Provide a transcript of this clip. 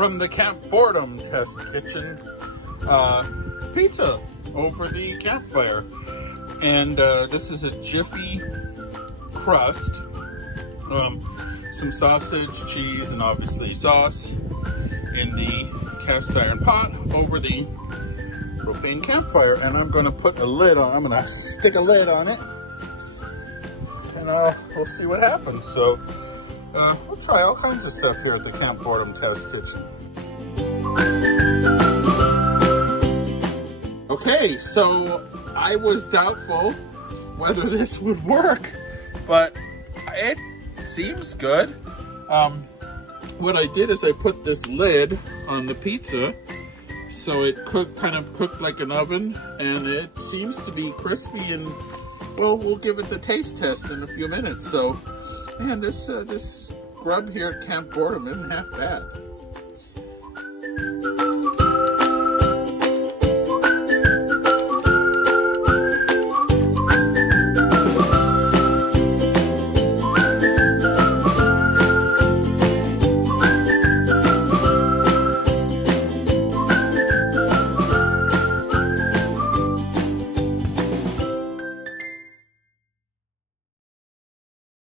from the Camp Boredom Test Kitchen pizza over the campfire. And this is a Jiffy crust, some sausage, cheese, and obviously sauce in the cast iron pot over the propane campfire. And I'm gonna put a lid on, I'm gonna stick a lid on it, and we'll see what happens. So we'll try all kinds of stuff here at the Camp Boredom Test Kitchen. Okay, so I was doubtful whether this would work, but it seems good. What I did is I put this lid on the pizza so it kind of cooked like an oven, and it seems to be crispy, and well, we'll give it the taste test in a few minutes. So, man, this grub here at Camp Boredom isn't half bad.